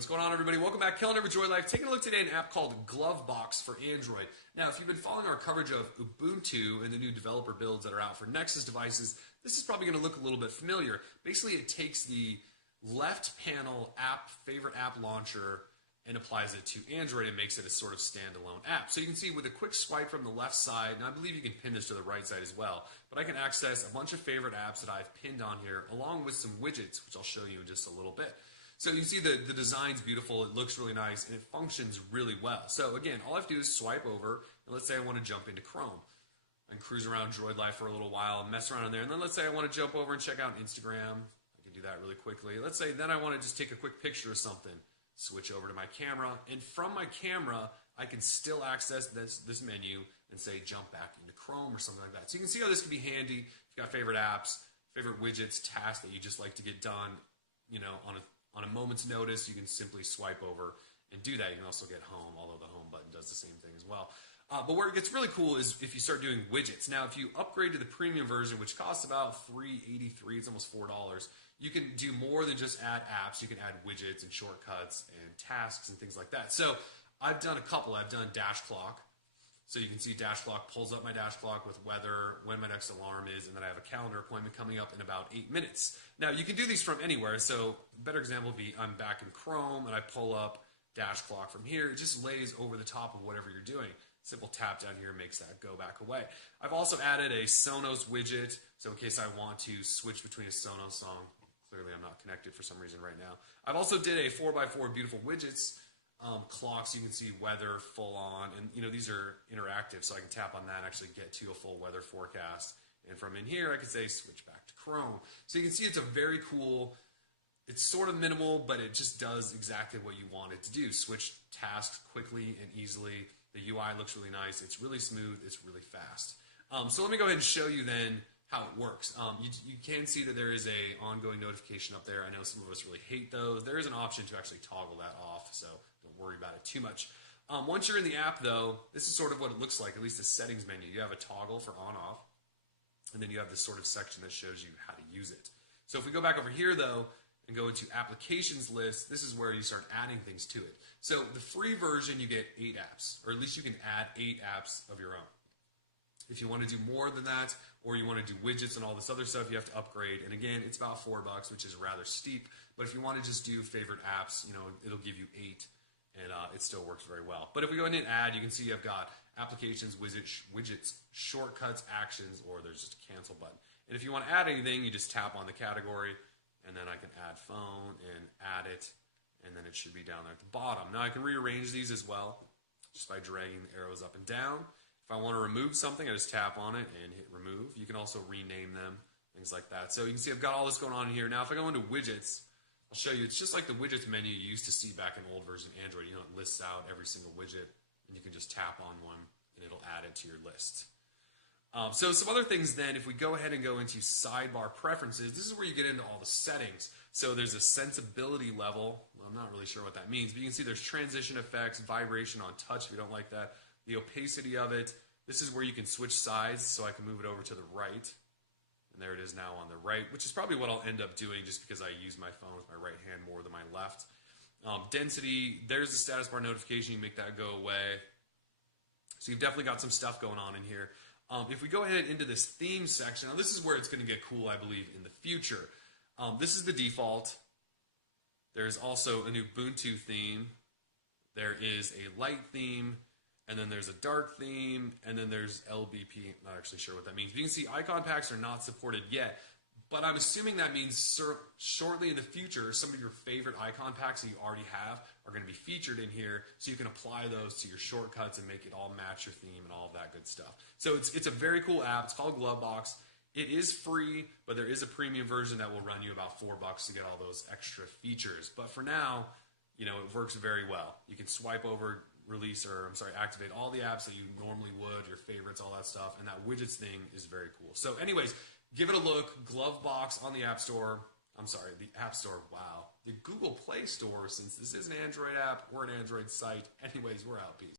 What's going on, everybody? Welcome back. Kellen over Joy Life. Taking a look today at an app called Glovebox for Android. Now, if you've been following our coverage of Ubuntu and the new developer builds that are out for Nexus devices, this is probably going to look a little bit familiar. Basically, it takes the left panel favorite app launcher and applies it to Android and makes it a sort of standalone app. So you can see with a quick swipe from the left side, and I believe you can pin this to the right side as well, but I can access a bunch of favorite apps that I've pinned on here along with some widgets, which I'll show you in just a little bit. So you see the design's beautiful, it looks really nice, and it functions really well. So again, all I have to do is swipe over, and let's say I want to jump into Chrome and cruise around Droid Life for a little while, mess around in there, and then let's say I want to jump over and check out Instagram. I can do that really quickly. Let's say then I want to just take a quick picture of something, switch over to my camera, and from my camera, I can still access this menu and say jump back into Chrome or something like that. So you can see how this can be handy. If you've got favorite apps, favorite widgets, tasks that you just like to get done, on a moment's notice, you can simply swipe over and do that. You can also get home, although the home button does the same thing as well. But where it gets really cool is if you start doing widgets. Now, if you upgrade to the premium version, which costs about $3.83, it's almost $4, you can do more than just add apps. You can add widgets and shortcuts and tasks and things like that. So I've done a couple. I've done dash clock. So you can see dash clock pulls up my dash clock with weather, when my next alarm is, and then I have a calendar appointment coming up in about 8 minutes. Now, you can do these from anywhere. So a better example would be I'm back in Chrome, and I pull up dash clock from here. It just lays over the top of whatever you're doing. Simple tap down here makes that go back away. I've also added a Sonos widget, so in case I want to switch between a Sonos song. Clearly, I'm not connected for some reason right now. I've also did a 4x4 beautiful widgets. Clocks, you can see weather full on, and these are interactive, so I can tap on that and actually get to a full weather forecast. And from in here, I can say switch back to Chrome. So you can see it's a very cool, it's sort of minimal, but it just does exactly what you want it to do. Switch tasks quickly and easily. The UI looks really nice. It's really smooth. It's really fast. So let me go ahead and show you then how it works. You can see that there is a ongoing notification up there. I know some of us really hate those. There is an option to actually toggle that off, so don't worry about it too much. Once you're in the app, though, this is sort of what it looks like, at least the settings menu. You have a toggle for on-off, and then you have this sort of section that shows you how to use it. So if we go back over here, though, and go into applications list, this is where you start adding things to it. So the free version, you get 8 apps, or at least you can add 8 apps of your own. If you want to do more than that, or you want to do widgets and all this other stuff, you have to upgrade. And again, it's about $4, which is rather steep. But if you want to just do favorite apps, it'll give you 8, and it still works very well. But if we go in and add, you can see I've got applications, widgets, shortcuts, actions, or there's just a cancel button. And if you want to add anything, you just tap on the category, and then I can add phone and add it, and then it should be down there at the bottom. Now I can rearrange these as well, just by dragging the arrows up and down. If I want to remove something, I just tap on it and hit remove. You can also rename them, things like that. So you can see I've got all this going on here. Now if I go into widgets, I'll show you. It's just like the widgets menu you used to see back in old version of Android. It lists out every single widget, and you can just tap on one, and it'll add it to your list. So some other things then, if we go ahead and go into sidebar preferences, this is where you get into all the settings. So there's a sensibility level. Well, I'm not really sure what that means, but you can see there's transition effects, vibration on touch if you don't like that, the opacity of it. This is where you can switch sides, so I can move it over to the right. And there it is now on the right, which is probably what I'll end up doing just because I use my phone with my right hand more than my left. Density, there's the status bar notification. You make that go away. So you've definitely got some stuff going on in here. If we go ahead into this theme section, now this is where it's going to get cool, I believe, in the future. This is the default. There's also a new Ubuntu theme. There is a light theme, and then there's a dark theme, and then there's LBP. Not actually sure what that means. But you can see icon packs are not supported yet, but I'm assuming that means shortly in the future, some of your favorite icon packs that you already have are going to be featured in here, so you can apply those to your shortcuts and make it all match your theme and all of that good stuff. So it's a very cool app. It's called Glovebox. It is free, but there is a premium version that will run you about $4 to get all those extra features. But for now, it works very well. You can swipe over, activate all the apps that you normally would, your favorites, all that stuff, and that widgets thing is very cool. So anyways, give it a look. Glovebox on the App Store. The App Store, wow. The Google Play Store, since this is an Android app, we're an Android site. Anyways, we're out. Peace.